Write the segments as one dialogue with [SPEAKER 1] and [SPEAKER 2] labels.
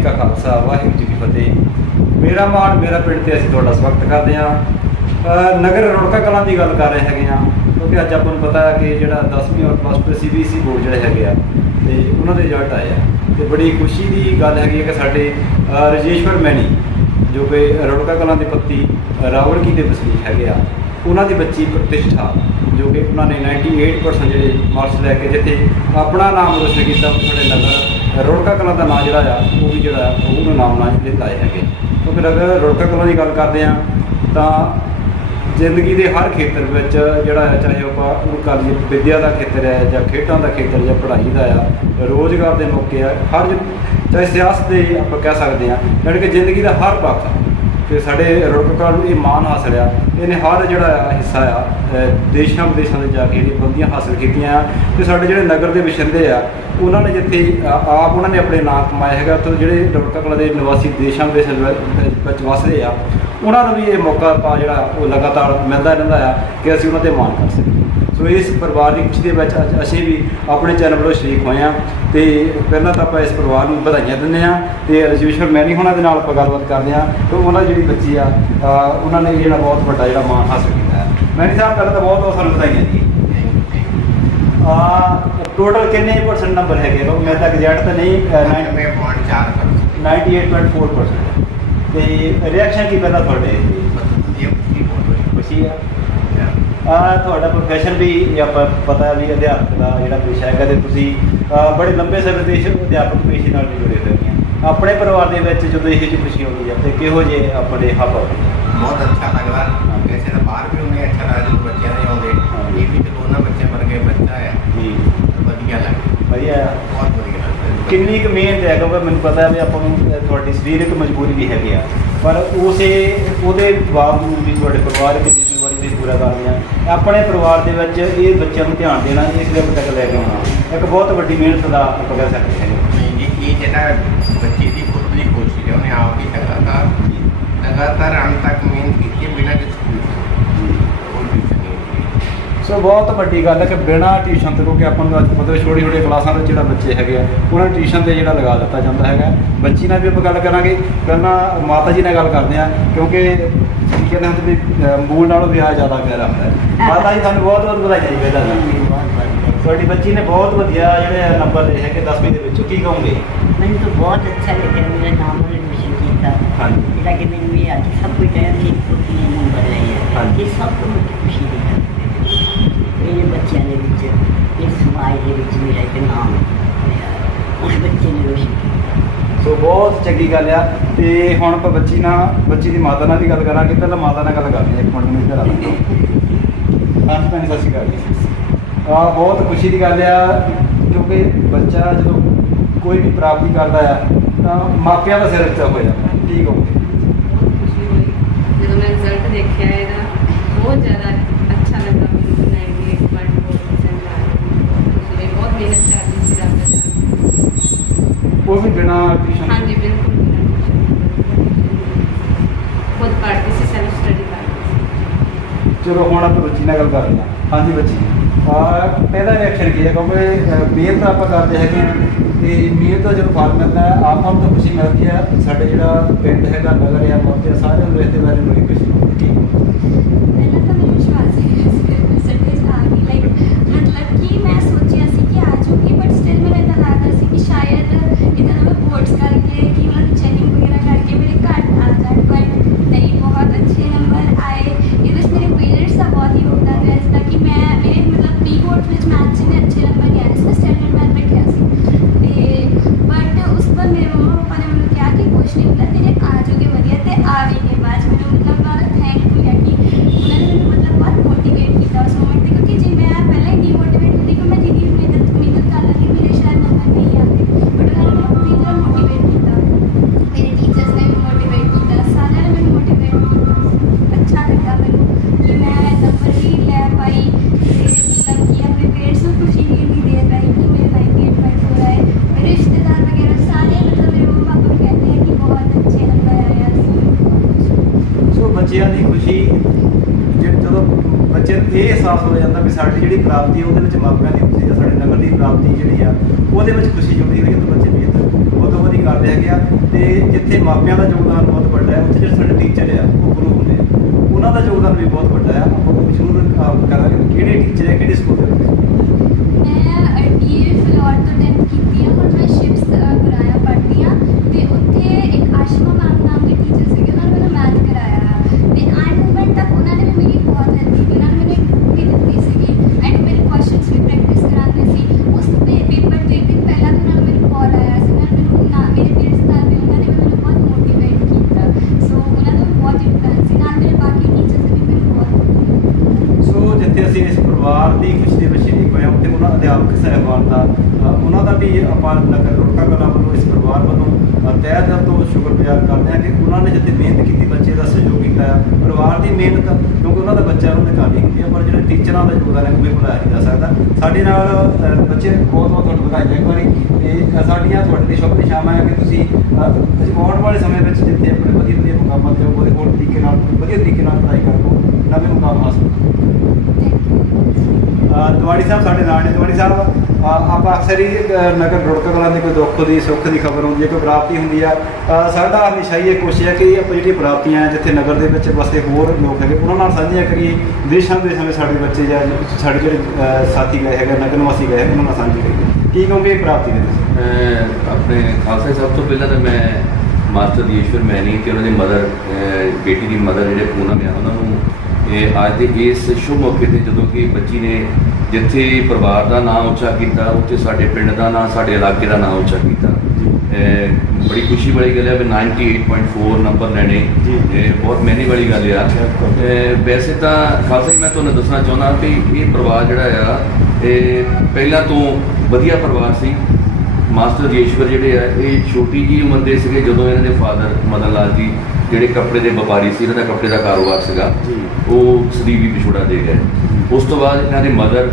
[SPEAKER 1] ਜੀ ਕਾ ਖਾਲਸਾ ਵਾਹਿਗੁਰੂ ਜੀ ਕੀ ਫਤਿਹ। ਮੇਰਾ ਮਾਣ ਮੇਰਾ ਪਿੰਡ ਤੇ ਅਸੀਂ ਤੁਹਾਡਾ ਸਵਾਗਤ ਕਰਦੇ ਹਾਂ। ਨਗਰ ਰੋੜਕਾ ਕਲਾਂ ਦੀ ਗੱਲ ਕਰ ਰਹੇ ਹੈਗੇ ਹਾਂ ਕਿਉਂਕਿ ਅੱਜ ਆਪਾਂ ਨੂੰ ਪਤਾ ਹੈ ਕਿ ਜਿਹੜਾ 10ਵੀਂ ਔਰ ਪਲੱਸ 2 ਸੀਬੀਐਸਈ ਬੋਰਡ ਜਿਹੜੇ ਹੈਗੇ ਆ ਤੇ ਉਹਨਾਂ ਦੇ ਰਿਜ਼ਲਟ ਆਏ ਆ। ਤੇ ਬੜੀ ਖੁਸ਼ੀ ਦੀ ਗੱਲ ਹੈਗੀ ਹੈ ਕਿ ਸਾਡੇ ਅ, ਰਜੇਸ਼ਵਰ ਮੈਨੀ ਜੋ ਕਿ ਰੋੜਕਾ ਕਲਾਂ ਦੇ ਪੱਤੀ ਰਾਵਲਕੀ ਦੇ ਵਸਨੀਕ ਹੈਗੇ ਆ ਉਹਨਾਂ ਦੀ ਬੱਚੀ ਪ੍ਰਤਿਸ਼ਠਾ ਜੋ ਕਿ ਉਹਨਾਂ ਨੇ 98% ਜਿਹੜੇ ਮਾਰਕਸ ਲੈ ਕੇ ਜਿੱਥੇ ਆਪਣਾ ਨਾਮ ਰੋਸ਼ਨ ਕੀਤਾ ਉਹ ਸਾਡੇ ਨਗਰ ਰੁੜਕਾ ਕਲਾਂ ਦਾ ਨਾਂ ਜਿਹੜਾ ਆ, ਉਹ ਵੀ ਜਿਹੜਾ ਉਹਨੂੰ ਨਾਮ ਨਾਲ ਦਿੱਤਾ ਹੈਗੇ। ਕਿਉਂਕਿ ਅਗਰ ਰੁੜਕਾ ਕਲਾਂ ਦੀ ਗੱਲ ਕਰਦੇ ਆ ਤਾਂ ਜ਼ਿੰਦਗੀ ਦੇ ਹਰ ਖੇਤਰ ਵਿੱਚ ਜਿਹੜਾ ਹੈ ਚਾਹੇ ਆਪਾਂ ਉਹ ਕਰ ਲਈਏ ਵਿੱਦਿਆ ਦਾ ਖੇਤਰ ਹੈ ਜਾਂ ਖੇਡਾਂ ਦਾ ਖੇਤਰ ਜਾਂ ਪੜ੍ਹਾਈ ਦਾ ਆ, ਰੋਜ਼ਗਾਰ ਦੇ ਮੌਕੇ ਆ, ਹਰ ਚਾਹੇ ਸਿਆਸਤ ਦੇ ਆਪਾਂ ਕਹਿ ਸਕਦੇ ਆ ਯਾਨੀ ਕਿ ਜ਼ਿੰਦਗੀ ਦਾ ਹਰ ਪੱਖ ਤੇ ਸਾਡੇ ਰੁੜਕਾ ਨੂੰ ਇਹ ਮਾਣ ਹਾਸਲ ਆ। ਇਹਨੇ ਹਰ ਜਿਹੜਾ ਆ ਹਿੱਸਾ ਆ ਦੇਸ਼ਾਂ ਵਿਦੇਸ਼ਾਂ ਦੇ ਜਾ ਕੇ ਜਿਹੜੀਆਂ ਬੰਦੀਆਂ ਹਾਸਲ ਕੀਤੀਆਂ ਆ ਤੇ ਸਾਡੇ ਜਿਹੜੇ ਨਗਰ ਦੇ ਵਸਿੰਦੇ ਆ, ਉਹਨਾਂ ਨੇ ਜਿੱਥੇ ਆਪ ਉਹਨਾਂ ਨੇ ਆਪਣੇ ਨਾਮ ਕਮਾਇਆ ਹੈਗਾ ਤੇ ਜਿਹੜੇ ਰੁੜਕਾ ਕਲਾ ਦੇ ਨਿਵਾਸੀ ਦੇਸ਼ਾਂ ਵਿਦੇਸ਼ਾਂ ਦੇ ਵਿੱਚ- ਵਿੱਚ ਵਸਦੇ ਆ, ਉਹਨਾਂ ਨੂੰ ਵੀ ਇਹ ਮੌਕਾ ਪਾ ਜਿਹੜਾ ਉਹ ਲਗਾਤਾਰ ਮਿਲਦਾ ਰਹਿੰਦਾ ਆ ਕਿ ਅਸੀਂ ਉਹਨਾਂ ਤੇ ਮਾਣ ਕਰ ਸਕੀਏ। ਸੋ ਇਸ ਪਰਿਵਾਰ ਦੀ ਖੁਸ਼ੀ ਦੇ ਵਿੱਚ ਅੱਜ ਅਸੀਂ ਵੀ ਆਪਣੇ ਚੈਨਲ ਵੱਲੋਂ ਸ਼ਰੀਕ ਹੋਏ ਆ ਤੇ ਪਹਿਲਾਂ ਤਾਂ ਆਪਾਂ ਇਸ ਪਰਿਵਾਰ ਨੂੰ ਵਧਾਈਆਂ ਦਿੰਦੇ ਆ ਤੇ ਰਜਿਸਟਰ ਮੈਨੀ ਹੋਣਾ ਦੇ ਨਾਲ ਆਪਾਂ ਗੱਲਬਾਤ ਕਰਦੇ ਆ ਤੇ ਉਹਨਾਂ ਦੀ ਜਿਹੜੀ ਬੱਚੀ ਆ ਉਹਨਾਂ ਨੇ ਜਿਹੜਾ ਬਹੁਤ ਵੱਡਾ ਜਿਹੜਾ ਮਾਣ ਹਾਸਲ ਕੀਤਾ ਹੈ। ਮੈਨੀ ਸਾਹਿਬ ਪਹਿਲਾਂ ਤਾਂ ਬਹੁਤ ਬਹੁਤ ਸਾਨੂੰ ਵਧਾਈਆਂ ਜੀ। ਆ ਟੋਟਲ ਕਿੰਨੇ ਪਰਸੈਂਟ ਨੰਬਰ ਹੈਗੇ ਕਿਉਂਕਿ ਮੈਂ ਤਾਂ ਐਗਜ਼ੈਕਟ ਤਾਂ ਨਹੀਂ ਅਹ, 90 98.4% ਤੇ ਰਿਐਕਸ਼ਨ ਕੀ ਪਹਿਲਾਂ ਤੁਹਾਡੇ? ਖੁਸ਼ੀ ਆ। ਆ ਤੁਹਾਡਾ ਪ੍ਰੋਫੈਸ਼ਨ ਵੀ ਆਪਾਂ ਪਤਾ ਵੀ ਅਧਿਆਪਕ ਦਾ ਜਿਹੜਾ ਪੇਸ਼ਾ ਹੈਗਾ ਤੇ ਤੁਸੀਂ ਬੜੇ ਲੰਬੇ ਸਮੇਂ ਇਸ ਅਧਿਆਪਕ ਪੇਸ਼ੇ ਨਾਲ ਵੀ ਜੁੜੇ ਹੋਏ ਹੋ ਆਪਣੇ ਪਰਿਵਾਰ ਦੇ ਵਿੱਚ ਜਦੋਂ ਇਹ ਜਿਹੀ ਖੁਸ਼ੀ ਹੁੰਦੀ ਹੈ ਤੇ ਕਿਹੋ ਜਿਹੇ ਆਪਣੇ ਹੱਬ
[SPEAKER 2] ਬਹੁਤ ਅੱਛਾ ਲੱਗਦਾ। ਵੈਸੇ ਤਾਂ ਬਾਹਰ ਵੀ ਉਹਨੇ ਅੱਛਾ ਲੱਗਦਾ ਜਦੋਂ ਬੱਚਿਆਂ ਦੇ ਆਉਂਦੇ। ਇਹ ਵੀ ਜਦੋਂ ਉਹਨਾਂ ਬੱਚੇ ਵਰਗੇ ਬੱਚਾ ਹੈ
[SPEAKER 1] ਜੀ।
[SPEAKER 2] ਵਧੀਆ ਲੱਗਦਾ।
[SPEAKER 1] ਵਧੀਆ।
[SPEAKER 2] ਬਹੁਤ ਵਧੀਆ
[SPEAKER 1] ਕਿੰਨੀ ਕੁ ਮਿਹਨਤ ਹੈ ਕਿਉਂਕਿ ਮੈਨੂੰ ਪਤਾ ਹੈ ਵੀ ਆਪਾਂ ਨੂੰ ਤੁਹਾਡੀ ਸਰੀਰਕ ਮਜਬੂਰੀ ਵੀ ਹੈਗੀ ਆ। ਪਰ ਉਸੇ ਉਹਦੇ ਬਾਵਜੂਦ ਵੀ ਤੁਹਾਡੇ ਪਰਿਵਾਰਕ ਜ਼ਿੰਮੇਵਾਰੀ ਤੇ ਪੂਰਾ ਕਰਦੇ ਆ ਆਪਣੇ ਪਰਿਵਾਰ ਦੇ ਵਿੱਚ ਇਹ ਬੱਚਿਆਂ ਨੂੰ ਧਿਆਨ ਦੇਣਾ ਇਸ ਲੈਵਲ ਤੱਕ ਲੈ ਕੇ ਆਉਣਾ। ਇੱਕ ਬਹੁਤ ਵੱਡੀ ਮਿਹਨਤ ਦਾ ਆਪਾਂ ਕਹਿ ਸਕਦੇ ਹਾਂ।
[SPEAKER 2] ਨਹੀਂ ਜੀ ਇਹ ਜਿਹੜਾ ਬੱਚੇ ਦੀ ਖੁਦ ਦੀ ਕੋਸ਼ਿਸ਼ ਹੈ ਉਹਨੇ ਆਪ ਹੀ ਲਗਾਤਾਰ ਲਗਾਤਾਰ ਅੰਤ ਤੱਕ ਮਿਹਨਤ ਕੀਤੀ ਹੈ ਬਿਨਾਂ ਕਿਸੇ
[SPEAKER 1] ਸੋ ਬਹੁਤ ਵੱਡੀ ਗੱਲ ਹੈ ਕਿ ਬਿਨਾਂ ਟਿਊਸ਼ਨ ਤੋਂ ਕਿਉਂਕਿ ਆਪਾਂ ਨੂੰ ਅੱਜ ਮਤਲਬ ਛੋਟੀ ਛੋਟੀ ਕਲਾਸਾਂ ਦੇ ਜਿਹੜਾ ਬੱਚੇ ਹੈਗੇ ਆ ਉਹਨਾਂ ਨੂੰ ਟਿਊਸ਼ਨ ਤੇ ਜਿਹੜਾ ਲਗਾ ਦਿੱਤਾ ਜਾਂਦਾ ਹੈਗਾ। ਬੱਚੀ ਨਾਲ ਵੀ ਆਪਾਂ ਗੱਲ ਕਰਾਂਗੇ। ਪਹਿਲਾਂ ਮਾਤਾ ਜੀ ਨਾਲ ਗੱਲ ਕਰਦੇ ਆ ਕਿਉਂਕਿ ਕੀ ਕਹਿੰਦੇ ਹੁੰਦੇ ਵੀ ਅਹ, ਮੂਲ ਨਾਲੋਂ ਵਿਆਹ ਜ਼ਿਆਦਾ ਪਿਆਰਾ ਹੁੰਦਾ ਹੈ ਮਾਤਾ ਜੀ ਤੁਹਾਨੂੰ ਬਹੁਤ ਬਹੁਤ ਵਧਾਈਆਂ ਜੀ ਪਹਿਲਾਂ ਤਾਂ ਤੁਹਾਡੀ ਬੱਚੀ ਨੇ ਬਹੁਤ ਵਧੀਆ ਜਿਹੜੇ ਨੰਬਰ ਲਏ ਹੈਗੇ 10ਵੀਂ ਦੇ ਵਿੱਚੋਂ ਕੀ ਕਹੋਗੇ
[SPEAKER 3] ਮੈਨੂੰ ਤਾਂ ਬਹੁਤ ਅੱਛਾ ਲੱਗਿਆ ਮੇਰਾ ਨਾਮ ਐਡਮਿਸ਼ਨ ਕੀਤਾ
[SPEAKER 1] ਹਾਂਜੀ
[SPEAKER 3] ਜਿਹੜਾ ਕਿ ਮੈਨੂੰ ਇਹ ਅੱਜ ਸਭ ਕੁਝ ਹੈ ਕਿ ਕੁੜੀ ਨੇ ਨੰਬਰ ਲਏ ਹੈ
[SPEAKER 1] ਹਾਂਜੀ।
[SPEAKER 3] ਇਹ ਸਭ ਤੋਂ ਵੱਡੀ ਖੁਸ਼ੀ ਦੀ ਗੱਲ ਹੈ ਮੇਰੇ ਬੱਚਿਆਂ ਦੇ ਵਿੱਚ ਇਸ ਸਮਾਜ ਦੇ ਵਿੱਚ ਮੇਰਾ ਇੱਕ ਨਾਮ ਹੈ ਉਸ ਬੱਚੇ ਨੇ ਰੋਸ਼ਨ ਕੀਤਾ
[SPEAKER 1] ਸੋ ਬਹੁਤ ਚੰਗੀ ਗੱਲ ਆ। ਤੇ ਹੁਣ ਆਪਾਂ ਬੱਚੀ ਨਾਲ, ਬੱਚੀ ਦੀ ਮਾਤਾ ਨਾਲ ਵੀ ਗੱਲ ਕਰਾਂਗੇ, ਪਹਿਲਾਂ ਮਾਤਾ ਨਾਲ ਗੱਲ ਕਰਦੇ ਹਾਂ ਇੱਕ ਮਿੰਟ ਨੂੰ ਇੱਧਰ ਆ ਲਓ। ਹਾਂ ਭੈਣ ਸਤਿ ਸ਼੍ਰੀ ਅਕਾਲ ਜੀ। ਆ, ਬਹੁਤ ਖੁਸ਼ੀ ਦੀ ਗੱਲ ਆ, ਕਿਉਂਕਿ ਬੱਚਾ ਜਦੋਂ ਕੋਈ ਵੀ ਪ੍ਰਾਪਤੀ ਕਰਦਾ ਆ, ਤਾਂ ਮਾਪਿਆਂ ਦਾ ਸਿਰ ਉੱਤੇ ਹੋ ਜਾਂਦਾ, ਠੀਕ ਹੋ
[SPEAKER 4] ਖੁਸ਼ੀ ਜਦੋਂ ਮੈਂ ਰਿਜ਼ਲਟ ਦੇਖਿਆ ਇਹਦਾ, ਬਹੁਤ ਜ਼ਿਆਦਾ ਅੱਛਾ ਲੱਗਾ ਮੈਨੂੰ 98.4% ਆ ਖੁਸ਼ੀ ਹੋਈ ਬਹੁਤ ਮਿਹਨਤ ਕਰਦੀ ਸੀ ਰੱਬ ਦਾ ਜਾਣ
[SPEAKER 1] ਉਹ ਵੀ ਬਿਨਾ ਟਿਊਸ਼ਨ
[SPEAKER 4] ਹਾਂਜੀ ਬਿਲਕੁਲ ਬਿਨਾਂ tuition ਦੇ। ਖੁਦ ਪੜ੍ਹਦੀ ਸੀ ਸੈਲਫ ਸਟੱਡੀ ਕਰਦੀ ਸੀ
[SPEAKER 1] ਚਲੋ ਹੁਣ ਆਪਾਂ ਬੱਚੀ ਨਾਲ ਗੱਲ ਕਰਦੇ ਹਾਂ? ਹਾਂਜੀ ਬੱਚੀ। ਆ ਪਹਿਲਾ ਰਿਐਕਸ਼ਨ ਕੀ ਹੈ? ਕਿਉਂਕਿ ਅਹ, ਮਿਹਨਤ ਆਪਾਂ ਕਰਦੇ ਹੈਗੇ ਹਾਂ ਤੇ ਮਿਹਨਤ ਦਾ ਜਦੋਂ ਫਲ ਮਿਲਦਾ ਹੈ ਆਪਾਂ ਨੂੰ ਤਾਂ ਖੁਸ਼ੀ ਮਿਲਦੀ ਹੈ। ਸਾਡੇ ਜਿਹੜਾ ਪਿੰਡ ਹੈਗਾ ਨਗਰ ਆ ਮੋਤੇ ਸਾਰੇ ਨੂੰ ਇਸ ਦੇ ਬਾਰੇ ਬੜੀ ਖੁਸ਼ੀ ਹੁੰਦੀ ਹੈ।
[SPEAKER 5] ਪਹਿਲਾਂ ਤਾਂ ਮੈਨੂੰ ਵਿਸ਼ਵਾਸ ਹੀ ਨਹੀਂ ਸੀ ਕਿ ਪਰਸੈਂਟੇਜ ਆ ਗਈ ਲਾਈਕ ਮਤਲਬ ਕਿ ਮੈਂ ਸੋਚਿਆ ਸੀ ਕਿ ਆ ਜਾਊਗੀ ਬਟ ਸਟਿਲ ਮੈਨੂੰ ਇਦਾਂ ਲੱਗਦਾ ਸੀ ਕਿ ਸ਼ਾਇਦ ਇਦਾਂ ਮੈਂ ਬੋਰਡਸ
[SPEAKER 1] ਅਹਿਸਾਸ ਹੋ ਜਾਂਦਾ ਵੀ ਸਾਡੀ ਜਿਹੜੀ ਪ੍ਰਾਪਤੀ ਹੈ ਉਹਦੇ ਵਿੱਚ ਮਾਪਿਆਂ ਦੀ ਖੁਸ਼ੀ ਜਾਂ ਸਾਡੇ ਨਗਰ ਦੀ ਪ੍ਰਾਪਤੀ ਜਿਹੜੀ ਆ, ਉਹਦੇ ਵਿੱਚ ਖੁਸ਼ੀ ਜੁੜੀ ਹੋਈ ਹੈ ਤਾਂ ਬੱਚੇ ਮਿਹਨਤ ਬਹੁਤ ਵਧੀਆ ਕਰਦੇ ਹੈਗੇ ਆ। ਤੇ ਜਿੱਥੇ ਮਾਪਿਆਂ ਦਾ ਯੋਗਦਾਨ ਬਹੁਤ ਵੱਡਾ ਹੈ ਉੱਥੇ ਜਿਹੜੇ ਸਾਡੇ ਟੀਚਰ ਆ, ਉਹ ਗੁਰੂ ਹੁੰਦੇ ਆ। ਉਹਨਾਂ ਦਾ ਯੋਗਦਾਨ ਵੀ ਬਹੁਤ ਵੱਡਾ ਹੈ ਆਪਾਂ ਜ਼ਰੂਰ ਕਰਾਂਗੇ ਕਿਹੜੇ ਟੀਚਰ ਹੈ ਕਿਹੜੇ ਸਕੂਲ ਦੇ ਵਿੱਚ
[SPEAKER 5] ਮੈਂ ਡੀਏ ਫਿਲੌਰ ਤੋਂ 10th ਕੀਤੀ ਆ ਹੁਣ ਮੈਂ ਸ਼ਿਪਸ ਕਰਾਇਆ ਪੜ੍ਹਦੀ ਆ ਤੇ ਉੱਥੇ ਇੱਕ ਆਸ਼ਮਾ ਮੈਮ ਨਾਮ ਦੇ ਟੀਚਰ ਸੀਗੇ ਉਹਨਾਂ ਨੇ ਮੈਨੂੰ ਮੈਥ ਕਰਾਇਆ ਤੇ ਆਈ ਮੂਵਮੈਂਟ ਤੱਕ ਉਹਨਾਂ ਨੇ ਵੀ ਮੇਰੀ ਬਹੁਤ ਹੈਲਪ ਕੀਤੀ ਉਹਨਾਂ ਨੇ ਮੈਨੂੰ ਇੱਕ ਬੁੱਕ ਵੀ ਦਿੱਤੀ ਸੀਗੀ ਐਂਡ ਮੇਰੇ ਕੁਐਸਚਨਸ ਵੀ ਪ੍ਰੈਕਟਿਸ ਕਰਾਉਂਦੇ ਸੀ ਉਸ ਦੇ ਪੇਪਰ ਤੋਂ ਇੱਕ ਦਿਨ ਪਹਿਲਾਂ ਵੀ ਉਹਨਾਂ ਨੂੰ ਮੈਨੂੰ ਕਾਲ ਆਇਆ ਸੀ ਉਹਨਾਂ ਨੇ ਮੈਨੂੰ ਨਾ ਮੇਰੇ ਪੇਰੈਂਟਸ ਨਾਲ ਵੀ ਉਹਨਾਂ ਨੇ ਵੀ ਮੈਨੂੰ ਬਹੁਤ ਮੋਟੀਵੇਟ ਕੀਤਾ ਸੋ ਉਹਨਾਂ ਦਾ ਵੀ ਬਹੁਤ ਯੋਗਦਾਨ ਸੀ ਨਾਲ ਮੇਰੇ ਬਾਕੀ ਟੀਚਰਸ ਨੇ ਵੀ ਮੈਨੂੰ ਬਹੁਤ
[SPEAKER 1] ਸੋ ਜਿੱਥੇ ਅਸੀਂ ਇਸ ਪਰਿਵਾਰ ਦੀ ਖੁਸ਼ੀ ਦੇ ਵਿੱਚ ਸ਼ਰੀਕ ਹੋਏ ਹਾਂ ਉੱਥੇ ਉਹਨਾਂ ਅਧਿਆਪਕ ਸਹਿਬਾਨ ਦਾ ਉਹਨਾਂ ਦਾ ਵੀ ਆਪਾਂ ਨਗਰ ਰੋੜਕਾ ਕਲਾਂ ਵੱਲੋਂ ਇਸ ਪਰਿਵਾਰ ਵੱਲੋਂ ਤਹਿ ਦਿਲ ਤੋਂ ਸ਼ੁਕਰਗੁਜ਼ਾਰ ਕਰਦੇ ਹਾਂ ਕਿ ਉਹਨਾਂ ਨੇ ਜਿੱਥੇ ਮਿਹਨਤ ਕੀਤੀ, ਬੱਚੇ ਦਾ ਸਹਿਯੋਗ ਕੀਤਾ ਪਰਿਵਾਰ ਦੀ ਮਿਹਨਤ, ਕਿਉਂਕਿ ਉਹਨਾਂ ਦਾ ਬੱਚਿਆਂ ਉਹਨਾਂ ਦੇ ਕਾਬਿਲ ਪਰ ਜਿਹੜੇ ਟੀਚਰਾਂ ਦਾ ਯੋਗਦਾਨ ਹੈ, ਉਹ ਵੀ ਭੁਲਾਇਆ ਨਹੀਂ ਜਾ ਸਕਦਾ। ਸਾਡੇ ਨਾਲ ਬੱਚੇ ਬਹੁਤ ਬਹੁਤ ਤੁਹਾਨੂੰ ਵਧਾਈਆਂ ਇੱਕ ਵਾਰੀ। ਇਹ ਸਾਡੀਆਂ ਤੁਹਾਡੇ ਲਈ ਸ਼ੁਭ ਨਿਸ਼ਾਵਾਂ ਹੈ ਕਿ ਤੁਸੀਂ ਆਉਣ ਵਾਲੇ ਸਮੇਂ ਵਿੱਚ ਜਿੱਥੇ ਆਪਣੇ ਵਧੀਆ ਵਧੀਆ ਮੁਕਾਮਾਂ ਤੇ ਉਹਦੇ ਹੋਰ ਤਰੀਕੇ ਨਾਲ, ਵਧੀਆ ਤਰੀਕੇ ਨਾਲ ਪੜ੍ਹਾਈ ਕਰੋ। ਨਵੇਂ ਮੁਕਾਮ ਹਾਸਲ ਕਰੋ। ਅਹ ਸਾਹਿਬ, ਸਾਡੇ ਨਾਲ ਨੇ ਦਿਵਾਲੀ ਸਾਹਿਬ। ਆਪਾਂ ਅਕਸਰ ਹੀ ਨਗਰ ਰੁੜਕਾ ਕਲਾਂ ਦੇ ਕੋਈ ਦੁੱਖ ਦੀ, ਸੁੱਖ ਦੀ ਖਬਰ ਹੁੰਦੀ ਹੈ, ਕੋਈ ਪ੍ਰਾਪਤੀ ਹੁੰਦੀ ਆ। ਸਾਡਾ ਹਮੇਸ਼ਾ ਹੀ ਇਹ ਕੋਸ਼ਿਸ਼ ਹੈ ਕਿ ਆਪਾਂ ਜਿਹੜੀਆਂ ਪ੍ਰਾਪਤੀਆਂ ਜਿੱਥੇ ਨਗਰ ਦੇ ਵਿੱਚ ਵਸਦੇ ਹੋਰ ਲੋਕ ਹੈਗੇ, ਉਹਨਾਂ ਨਾਲ ਸਾਂਝੀਆਂ ਕਰੀਏ। ਦੇਸ਼ਾਂ ਦੇ ਸਮੇਂ ਸਾਡੇ ਬੱਚੇ ਜਾਂ ਸਾਡੇ ਜਿਹੜੇ ਸਾਥੀ ਗਏ ਹੈਗੇ, ਨਗਰ ਨਿਵਾਸੀ ਗਏ ਉਹਨਾਂ ਨਾਲ ਸਾਂਝੀ ਕਰੀਏ। ਕੀ ਕਹੋਗੇ ਇਹ ਪ੍ਰਾਪਤੀ ਦੇ
[SPEAKER 6] ਆਪਣੇ ਖਾਲਸਾ ਸਭ ਤੋਂ ਪਹਿਲਾਂ ਤਾਂ ਮੈਂ ਮਾਸਟਰ ਦੀਸ਼ਵਰ ਮੈਨੀ ਤੇ ਉਹਨਾਂ ਦੇ ਮਦਰ ਬੇਟੀ ਦੀ ਮਦਰ ਜਿਹੜੇ ਪੂਨਮ ਆ, ਉਹਨਾਂ ਨੂੰ, ਇਹ ਅੱਜ ਦੇ ਇਸ ਸ਼ੁਭ ਮੌਕੇ ਤੇ ਜਦੋਂ ਕਿ ਬੱਚੀ ਨੇ ਜਿੱਥੇ ਪਰਿਵਾਰ ਦਾ ਨਾਮ ਉੱਚਾ ਕੀਤਾ ਉੱਥੇ ਸਾਡੇ ਪਿੰਡ ਦਾ ਨਾਮ ਸਾਡੇ ਇਲਾਕੇ ਦਾ ਨਾਮ ਉੱਚਾ ਕੀਤਾ। ਬੜੀ ਖੁਸ਼ੀ ਵਾਲੀ ਗੱਲ ਹੈ ਵੀ 98.4 ਨੰਬਰ ਲੈਣੇ। ਇਹ ਬਹੁਤ ਮਹਿੰਗੀ ਵਾਲੀ ਗੱਲ ਆ। ਵੈਸੇ ਤਾਂ ਖਾਲਸਾ ਜੀ ਮੈਂ ਤੁਹਾਨੂੰ ਦੱਸਣਾ ਚਾਹੁੰਦਾ ਵੀ ਇਹ ਪਰਿਵਾਰ ਜਿਹੜਾ ਆ ਇਹ ਪਹਿਲਾਂ ਤੋਂ ਵਧੀਆ ਪਰਿਵਾਰ ਸੀ। ਮਾਸਟਰ ਜੇਸ਼ਵਰ ਜਿਹੜੇ ਆ ਇਹ ਛੋਟੀ ਜੀ ਉਮਰ ਦੇ ਸੀਗੇ ਜਦੋਂ ਇਹਨਾਂ ਦੇ ਫਾਦਰ ਮਦਨ ਲਾਲ ਜੀ ਜਿਹੜੇ ਕੱਪੜੇ ਦੇ ਵਪਾਰੀ ਸੀ ਇਹਨਾਂ ਦਾ ਕੱਪੜੇ ਦਾ ਕਾਰੋਬਾਰ ਸੀਗਾ। ਉਹ ਸਦੀਵੀ ਵਿਛੋੜਾ ਦੇ ਗਏ। ਉਸ ਤੋਂ ਬਾਅਦ ਇਹਨਾਂ ਦੇ ਮਦਰ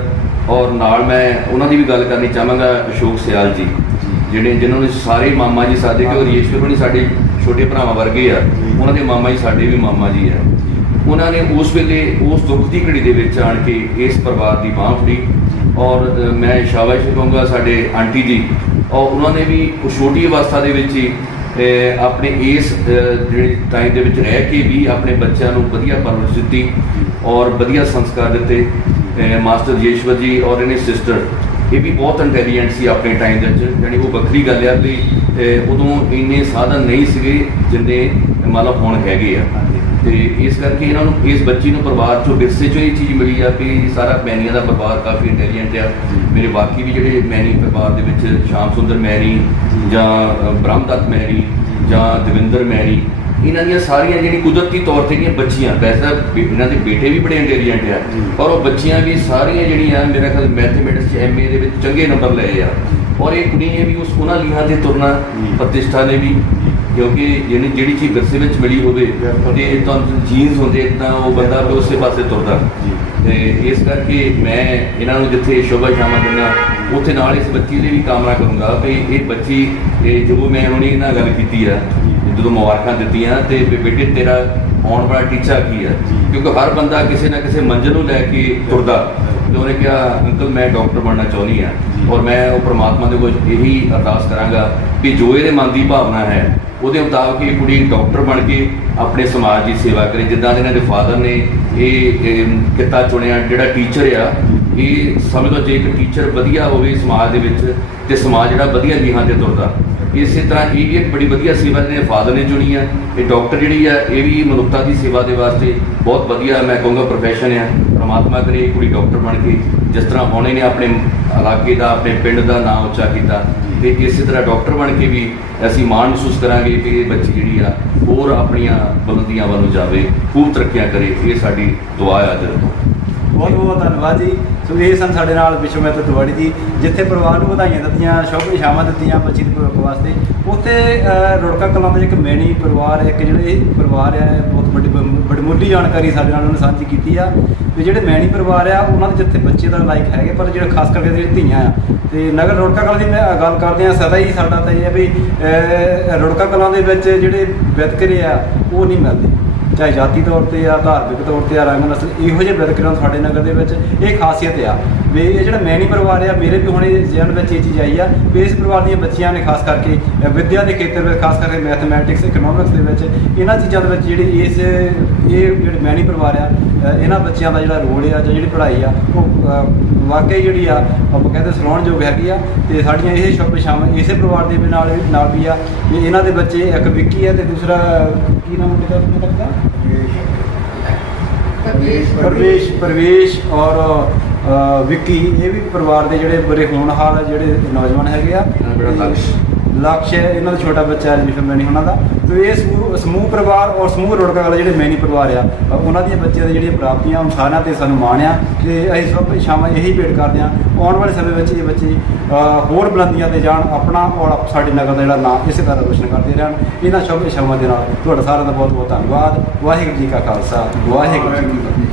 [SPEAKER 6] ਔਰ ਨਾਲ ਮੈਂ ਉਹਨਾਂ ਦੀ ਵੀ ਗੱਲ ਕਰਨੀ ਚਾਹਾਂਗਾ ਅਸ਼ੋਕ ਸਿਆਲ ਜੀ ਜਿਹੜੇ ਜਿਨ੍ਹਾਂ ਨੇ ਸਾਰੇ ਮਾਮਾ ਜੀ ਸਾਡੇ ਕਿ ਔਰ ਯੇਸ਼ਵਰ ਹੋਣੀ ਸਾਡੇ ਛੋਟੇ ਭਰਾਵਾਂ ਵਰਗੇ ਆ ਉਹਨਾਂ ਦੇ ਮਾਮਾ ਜੀ ਸਾਡੇ ਵੀ ਮਾਮਾ ਜੀ ਆ। ਉਹਨਾਂ ਨੇ ਉਸ ਵੇਲੇ ਉਸ ਦੁੱਖ ਦੀ ਘੜੀ ਦੇ ਵਿੱਚ ਆਣ ਕੇ ਇਸ ਪਰਿਵਾਰ ਦੀ ਬਾਂਹ ਫੜੀ ਔਰ ਮੈਂ ਸ਼ਾਬਾਸ਼ ਕਹੂੰਗਾ ਸਾਡੇ ਆਂਟੀ ਜੀ ਔਰ ਉਹਨਾਂ ਨੇ ਵੀ ਛੋਟੀ ਅਵਸਥਾ ਦੇ ਵਿੱਚ ਹੀ ਆਪਣੇ ਇਸ ਅ, ਜਿਹੜੇ ਟਾਈਮ ਦੇ ਵਿੱਚ ਰਹਿ ਕੇ ਵੀ ਆਪਣੇ ਬੱਚਿਆਂ ਨੂੰ ਵਧੀਆ ਪਰਵਰਿਸ਼ ਦਿੱਤੀ ਔਰ ਵਧੀਆ ਸੰਸਕਾਰ ਦਿੱਤੇ ਮਾਸਟਰ ਜੇਸ਼ਵਰ ਜੀ ਔਰ ਇਹਨੇ ਸਿਸਟਰ ਇਹ ਵੀ ਬਹੁਤ ਇੰਟੈਲੀਜੈਂਟ ਸੀ ਆਪਣੇ ਟਾਈਮ ਦੇ ਵਿੱਚ ਯਾਨੀ ਉਹ ਵੱਖਰੀ ਗੱਲ ਆ ਵੀ ਉਦੋਂ ਇੰਨੇ ਸਾਧਨ ਨਹੀਂ ਸੀਗੇ ਜਿੰਨੇ ਮਤਲਬ ਹੁਣ ਹੈਗੇ ਆ। ਤੇ ਇਸ ਕਰਕੇ ਇਹਨਾਂ ਨੂੰ ਇਸ ਬੱਚੀ ਨੂੰ ਪਰਿਵਾਰ ਚੋਂ ਵਿਰਸੇ ਚੋਂ ਇਹ ਚੀਜ਼ ਮਿਲੀ ਆ ਵੀ ਸਾਰਾ ਮੈਨੀਆਂ ਦਾ ਪਰਿਵਾਰ ਕਾਫੀ ਇੰਟੈਲੀਜੈਂਟ ਆ। ਮੇਰੇ ਬਾਕੀ ਵੀ ਜਿਹੜੇ ਮੈਨੀ ਪਰਿਵਾਰ ਦੇ ਵਿੱਚ ਸ਼ਾਮ ਸੁੰਦਰ ਮੈਨੀ ਜਾਂ ਅ, ਬ੍ਰਹਮਦੱਤ ਮੈਨੀ ਜਾਂ ਦਵਿੰਦਰ ਮੈਨੀ ਇਹਨਾਂ ਦੀਆਂ ਸਾਰੀਆਂ ਜਿਹੜੀ ਕੁਦਰਤੀ ਤੌਰ ਤੇ ਜਿਹੜੀਆਂ ਬੱਚੀਆਂ ਵੈਸੇ ਤਾਂ ਇਹਨਾਂ ਦੇ ਬੇਟੇ ਵੀ ਬੜੇ ਇੰਟੈਲੀਜੈਂਟ ਆ। ਪਰ ਉਹ ਬੱਚੀਆਂ ਵੀ ਸਾਰੀਆਂ ਜਿਹੜੀਆਂ ਮੇਰਾ ਖਿਆਲ ਮੈਥਮੈਟਿਕਸ ਚ ਐਮਏ ਦੇ ਵਿੱਚ ਚੰਗੇ ਨੰਬਰ ਲਏ ਆ ਔਰ ਇਹ ਕੁੜੀ ਨੇ ਵੀ ਉਸ ਉਹਨਾਂ ਲੀਹਾਂ ਤੇ ਤੁਰਨਾ। ਪ੍ਰਤਿਸ਼ਠਾ ਨੇ ਵੀ ਕਿਉਂਕਿ ਜਿਹੜੀ ਜਿਹੜੀ ਚੀਜ਼ ਵਿਰਸੇ ਵਿੱਚ ਮਿਲੀ ਹੋਵੇ। ਤੇ ਤੁਹਾਨੂੰ ਜੀਨਸ ਹੁੰਦੇ ਤਾਂ ਉਹ ਬੰਦਾ ਵੀ ਉਸੇ ਪਾਸੇ ਤੁਰਦਾ। ਤੇ ਇਸ ਕਰਕੇ ਮੈਂ ਇਹਨਾਂ ਨੂੰ ਜਿੱਥੇ ਸ਼ੋਭਾ ਸ਼ਾਮਾ ਦਿੰਦਾ ਉੱਥੇ ਨਾਲ ਇਸ ਬੱਚੀ ਲਈ ਵੀ ਕਾਮਨਾ ਕਰੂੰਗਾ ਵੀ ਇਹ ਬੱਚੀ ਇਹ ਜੋ ਮੈਂ ਹੁਣੀ ਇਹਨਾਂ ਗੱਲ ਕੀਤੀ ਆ ਜਦੋਂ ਮੁਬਾਰਕਾਂ ਦਿੱਤੀਆਂ ਤੇ ਵੀ ਬੇਟੇ ਤੇਰਾ ਆਉਣ ਵਾਲਾ ਟੀਚਾ ਕੀ ਆ? ਕਿਉਂਕਿ ਹਰ ਬੰਦਾ ਕਿਸੇ ਨਾ ਕਿਸੇ ਮੰਜ਼ਿਲ ਨੂੰ ਲੈ ਕੇ ਤੁਰਦਾ। ਤੇ ਉਹਨੇ ਕਿਹਾ ਅੰਕਲ ਮੈਂ ਡਾਕਟਰ ਬਣਨਾ ਚਾਹੁੰਦੀ ਆ ਔਰ ਮੈਂ ਉਹ ਪ੍ਰਮਾਤਮਾ ਦੇ ਕੋਲ ਇਹੀ ਅਰਦਾਸ ਕਰਾਂਗਾ ਕਿ ਜੋ ਇਹਦੇ ਮਨ ਦੀ ਭਾਵਨਾ ਹੈ ਉਹਦੇ ਮੁਤਾਬਕ ਇਹ ਕੁੜੀ ਡਾਕਟਰ ਬਣ ਕੇ ਆਪਣੇ ਸਮਾਜ ਦੀ ਸੇਵਾ ਕਰੇ। ਜਿੱਦਾਂ ਇਹਨਾਂ ਦੇ ਫਾਦਰ ਨੇ ਇਹ ਇਹ ਕਿੱਤਾ ਚੁਣਿਆ ਜਿਹੜਾ ਟੀਚਰ ਆ ਇਹ ਸਮਝ ਲਓ ਜੇ ਇੱਕ ਟੀਚਰ ਵਧੀਆ ਹੋਵੇ ਸਮਾਜ ਦੇ ਵਿੱਚ ਤੇ ਸਮਾਜ ਜਿਹੜਾ ਵਧੀਆ ਲੀਹਾਂ ਤੇ ਤੁਰਦਾ ਇਸੇ ਤਰ੍ਹਾਂ ਇਹ ਵੀ ਇੱਕ ਬੜੀ ਵਧੀਆ ਸੇਵਾ ਜਿਹਨੇ ਫਾਦਰ ਨੇ ਚੁਣੀ ਆ, ਇਹ ਡਾਕਟਰ ਜਿਹੜੀ ਆ, ਇਹ ਵੀ ਮਨੁੱਖਤਾ ਦੀ ਸੇਵਾ ਦੇ ਵਾਸਤੇ ਬਹੁਤ ਵਧੀਆ, ਮੈਂ ਕਹੂੰਗਾ ਪ੍ਰੋਫੈਸ਼ਨ ਆ। ਪ੍ਰਮਾਤਮਾ ਕਰੇ ਇਹ ਕੁੜੀ ਡਾਕਟਰ ਬਣ ਕੇ, ਜਿਸ ਤਰ੍ਹਾਂ ਹੁਣ ਨੇ ਆਪਣੇ ਇਲਾਕੇ ਦਾ, ਆਪਣੇ ਪਿੰਡ ਦਾ ਨਾਮ ਉੱਚਾ ਕੀਤਾ, ਤੇ ਇਸੇ ਤਰ੍ਹਾਂ ਡਾਕਟਰ ਬਣ ਕੇ ਵੀ ਅਸੀਂ ਮਾਣ ਮਹਿਸੂਸ ਕਰਾਂਗੇ ਕਿ ਇਹ ਬੱਚੀ ਜਿਹੜੀ ਆ, ਹੋਰ ਆਪਣੀਆਂ ਬੁਲੰਦੀਆਂ ਵੱਲੋਂ ਜਾਵੇ, ਖੂਬ ਤਰੱਕੀਆਂ ਕਰੇ, ਇਹ ਸਾਡੀ ਦੁਆ ਆ ਦਿਲ ਤੋਂ।
[SPEAKER 1] ਬਹੁਤ ਬਹੁਤ ਧੰਨਵਾਦ ਜੀ। ਸੋ ਇਹ ਸਨ ਸਾਡੇ ਨਾਲ ਵਿਸ਼ਵਮੈਤ ਤਿਵਾੜੀ ਜੀ ਜਿੱਥੇ ਪਰਿਵਾਰ ਨੂੰ ਵਧਾਈਆਂ ਦਿੱਤੀਆਂ ਸ਼ੁਭ ਨਿਸ਼ਾਵਾਂ ਦਿੱਤੀਆਂ ਬੱਚੀ ਦੇ ਭਵਿੱਖ ਵਾਸਤੇ। ਉੱਥੇ ਅਹ, ਰੁੜਕਾ ਕਲਾਂ ਦਾ ਇੱਕ ਮੈਣੀ ਪਰਿਵਾਰ ਇੱਕ ਜਿਹੜੇ ਇਹ ਪਰਿਵਾਰ ਹੈ ਬਹੁਤ ਵੱਡੀ ਬ- ਬੜਮੁੱਲੀ ਜਾਣਕਾਰੀ ਸਾਡੇ ਨਾਲ ਉਹਨੇ ਸਾਂਝੀ ਕੀਤੀ ਆ। ਤੇ ਜਿਹੜੇ ਮੈਣੀ ਪਰਿਵਾਰ ਆ ਉਹਨਾਂ ਦੇ ਜਿੱਥੇ ਬੱਚੇ ਦਾ ਲਾਇਕ ਹੈਗੇ ਪਰ ਜਿਹੜਾ ਖਾਸ ਕਰਕੇ ਜਿਹੜੇ ਧੀਆਂ ਆ। ਤੇ ਨਗਰ ਰੁੜਕਾ ਕਲਾਂ ਦੀ ਮੈਂ ਗੱਲ ਕਰਦੇ ਆ ਸਦਾ ਹੀ ਸਾਡਾ ਤਾਂ ਇਹ ਹੈ ਵੀ ਅਹ, ਰੁੜਕਾ ਕਲਾਂ ਦੇ ਵਿੱਚ ਜਿਹੜੇ ਵਿਤਕਰੇ ਆ ਉਹ ਨਹੀਂ ਮਿਲਦੇ। ਚਾਹੇ ਜਾਤੀ ਤੌਰ ਤੇ ਆ, ਧਾਰਮਿਕ ਤੌਰ ਤੇ ਆ, ਰੰਗ ਨਸਲ, ਇਹੋ ਜਿਹੇ ਵਿਤਕਰਿਆਂ ਨੂੰ ਸਾਡੇ ਨਗਰ ਦੇ ਵਿੱਚ ਇਹ ਖਾਸੀਅਤ ਆ। ਵੀ ਇਹ ਜਿਹੜਾ ਮੈਨੀ ਪਰਿਵਾਰ ਆ, ਮੇਰੇ ਵੀ ਹੁਣੇ ਜਨ ਵਿੱਚ ਇਹ ਚੀਜ਼ ਆਈ ਆ ਵੀ ਇਸ ਪਰਿਵਾਰ ਦੀਆਂ ਬੱਚੀਆਂ ਨੇ ਖਾਸ ਕਰਕੇ ਵਿੱਦਿਆ ਦੇ ਖੇਤਰ ਵਿੱਚ, ਖਾਸ ਕਰਕੇ ਮੈਥਮੈਟਿਕਸ ਇਕਨੋਮਿਕਸ ਦੇ ਵਿੱਚ, ਇਹਨਾਂ ਚੀਜ਼ਾਂ ਦੇ ਵਿੱਚ ਜਿਹੜੀ ਇਸ, ਇਹ ਜਿਹੜੇ ਮੈਨੀ ਪਰਿਵਾਰ ਆ ਇਹਨਾਂ ਬੱਚਿਆਂ ਦਾ ਜਿਹੜਾ ਰੋਲ ਆ ਜਾਂ ਜਿਹੜੀ ਪੜ੍ਹਾਈ ਆ, ਉਹ ਵਾਕਈ ਜਿਹੜੀ ਆ, ਆਪਾਂ ਕਹਿੰਦੇ ਸਲਾਉਣਯੋਗ ਹੈਗੀ ਆ ਤੇ ਸਾਡੀਆਂ ਇਹ ਸ਼ੁਭ ਸ਼ਾਮ ਇਸੇ ਪਰਿਵਾਰ ਦੇ ਨਾਲ ਨਾਲ ਵੀ ਆ, ਵੀ ਇਹਨਾਂ ਦੇ ਬੱਚੇ ਇੱਕ ਵਿੱਕੀ ਆ ਤੇ ਦੂਸਰਾ, ਕੀ ਨਾਮ ਉਹਦਾ ਪਤਾ ਲੱਗਾ ਪ੍ਰਵੇਸ਼ ਪ੍ਰਵੇਸ਼ ਔਰ ਅ, ਵਿੱਕੀ ਇਹ ਵੀ ਪਰਿਵਾਰ ਦੇ ਜਿਹੜੇ ਬੜੇ ਹੋਣਹਾਰ ਜਿਹੜੇ ਨੌਜਵਾਨ ਹੈਗੇ ਆ
[SPEAKER 6] ਬੇਟਾ ਲਕਸ਼।
[SPEAKER 1] ਲਕਸ਼ ਹੈ ਇਹਨਾਂ ਦਾ ਛੋਟਾ ਬੱਚਾ ਐਡਮਿਸ਼ਨ ਮੈਨੀ ਉਹਨਾਂ ਦਾ। ਤੇ ਇਹ ਸਮੂਹ ਸਮੂਹ ਪਰਿਵਾਰ ਔਰ ਸਮੂਹ ਰੋੜਕਾ ਵਾਲੇ ਜਿਹੜੇ ਮੈਨੀ ਪਰਿਵਾਰ ਆ ਅ, ਉਹਨਾਂ ਦੀਆਂ ਬੱਚਿਆਂ ਦੀ ਜਿਹੜੀਆਂ ਪ੍ਰਾਪਤੀਆਂ ਉਹ ਸਾਰਿਆਂ ਤੇ ਸਾਨੂੰ ਮਾਣ ਆ। ਤੇ ਅਸੀਂ ਸਭ ਸ਼ਾਮਾਂ ਇਹੀ ਭੇਟ ਕਰਦੇ ਆ ਆਉਣ ਵਾਲੇ ਸਮੇਂ ਵਿੱਚ ਇਹ ਬੱਚੇ ਅ, ਹੋਰ ਬੁਲੰਦੀਆਂ ਤੇ ਜਾਣ ਆਪਣਾ ਔਰ ਆਪ- ਸਾਡੇ ਨਗਰ ਦਾ ਜਿਹੜਾ ਨਾਮ ਇਸੇ ਤਰ੍ਹਾਂ ਰੋਸ਼ਨ ਕਰਦੇ ਰਹਿਣ। ਇਹਨਾਂ ਸ਼ੁਭ ਸ਼ਾਮਾਂ ਦੇ ਨਾਲ ਤੁਹਾਡਾ ਸਾਰਿਆਂ ਦਾ ਬਹੁਤ ਬਹੁਤ ਧੰਨਵਾਦ। ਵਾਹਿਗੁਰੂ ਜੀ ਕਾ ਖਾਲਸਾ ਵਾਹਿਗੁਰੂ ਜੀ ਕੀ ਫਤਿਹ।